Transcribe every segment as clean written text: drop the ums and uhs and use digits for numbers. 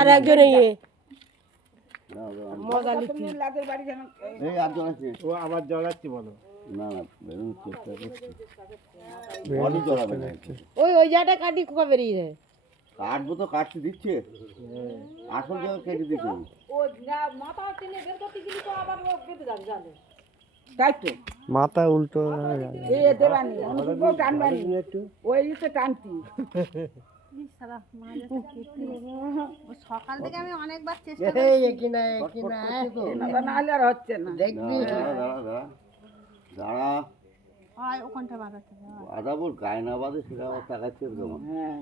আর একজন আবার জড়াচ্ছি বলো না না ওই জায়গাটা কাটি খোকা বেরিয়ে যায়। কাটবো তো কাটতে দিচ্ছে আসল জায়গা কেটে দিচ্ছে তাই তো মাথা উল্টো টানতি সকাল থেকে আমি অনেকবার চেষ্টা না হলে আর হচ্ছে না দেখবি দাঁড়া হয় ওখানটা বাঁধাতে বাধা বল গায়ে না বাঁধে সেটা আবার তাকাচ্ছে তোমার হ্যাঁ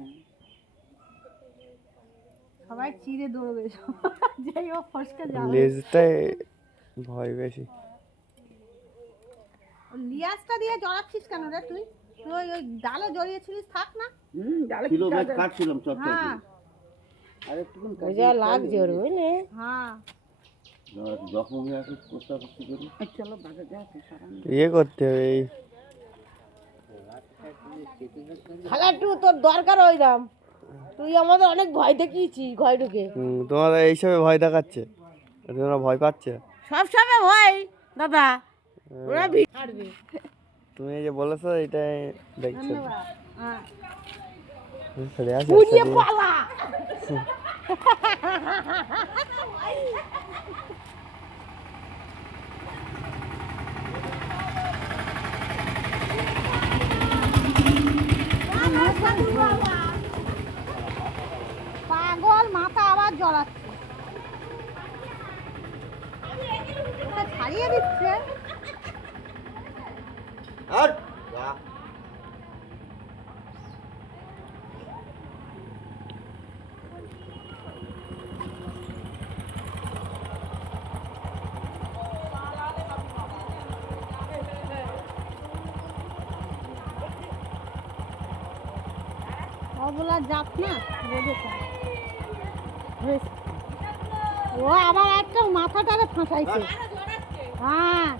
সবাই চিড়ে দৌড়বে যাই হোক ফসকে যাবে লেজটাই ভয় বেশি। লিয়াসটা দিয়ে জড়াচ্ছিস কেন রে তুই তুই ওই ডালে জড়িয়েছিলিস থাক না কিলো ব্যাগ কাটছিলাম চট হ্যাঁ যা লাগছে ওর বুঝলে। হ্যাঁ যখন আছে কোথা করতে করি চলো বাজার যাও করতে হবে এই খালাটু তোর দরকার ওইরাম, তুই আমাদের অনেক ভয় দেখিয়েছিস ঘরে ঢুকে। তোমাদের এইসবে ভয় দেখাচ্ছে, তোমরা ভয় পাচ্ছে সব সময় ভয় দাদা, ওরা ছাড়বে। তুমি এই যে বলেছো এটাই দেখছো। হ্যাঁ পালা পাগল মাথা আবার জড়াচ্ছে ছাড়িয়ে দিচ্ছে বলা যাক না ও আবার একটা মাথাটারে ফাঁসাইছে। হ্যাঁ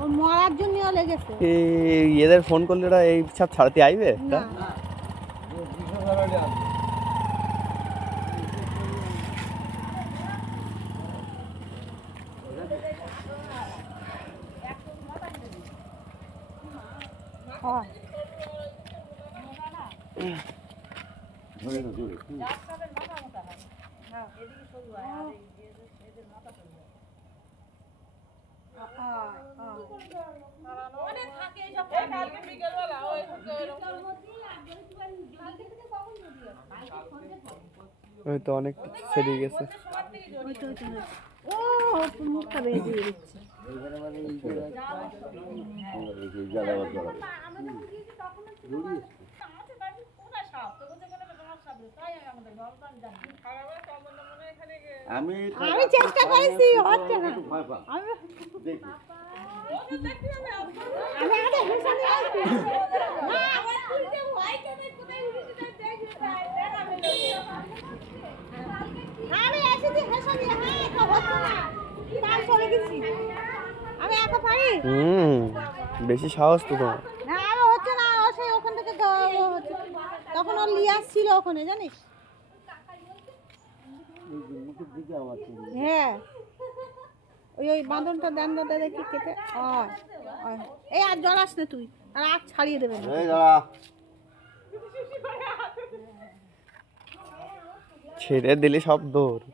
ও মরার জন্যও লেগেছে। এদের ফোন করলে ওরা এই সব ছাড়তে আইবে না ধরে না জোরে ওই তো অনেক ছেড়ে গেছে। ও মুখটা বেরিয়ে দিচ্ছে আমি চেষ্টা করেছি হচ্ছে না। আমি এসেছি হেসে নিয়ে হচ্ছে না তাই চলে গেছি আমি একা পারি। বেশি সাহস তো তোমার। না আমি হচ্ছে না ও সেই ওখান থেকে তখন ওর লিয়াস ছিল ওখানে জানিস। হ্যাঁ ওই বাঁধনটা দেন দাদা দেখি কেটে এই আর জড়াস না তুই আর আগ ছাড়িয়ে দেবে না। ছেড়ে দিলে সব দৌড়।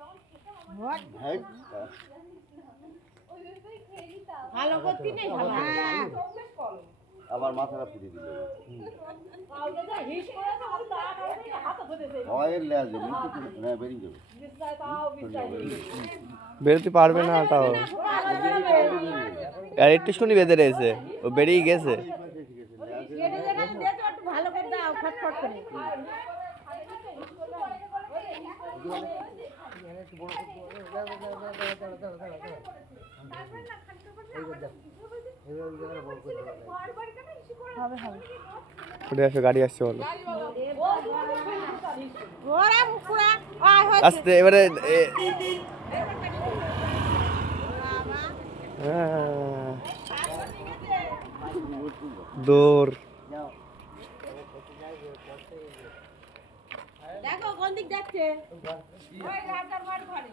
ভালো করতি নেই আবার মাথাটা ফুটে দিল ভয়ের লেগে বেরিয়ে যাবে বেরোতে পারবে না তাও আর একটু শুনি বেঁধে রয়েছে ও বেরিয়ে গেছে। ভালো করে দাও ফটফট করে। উঠে আসো, গাড়ি আসছে বলো। আস্তে এবারে দৌড় দেখো কোন দিক যাচ্ছে ওই রাজার ঘরে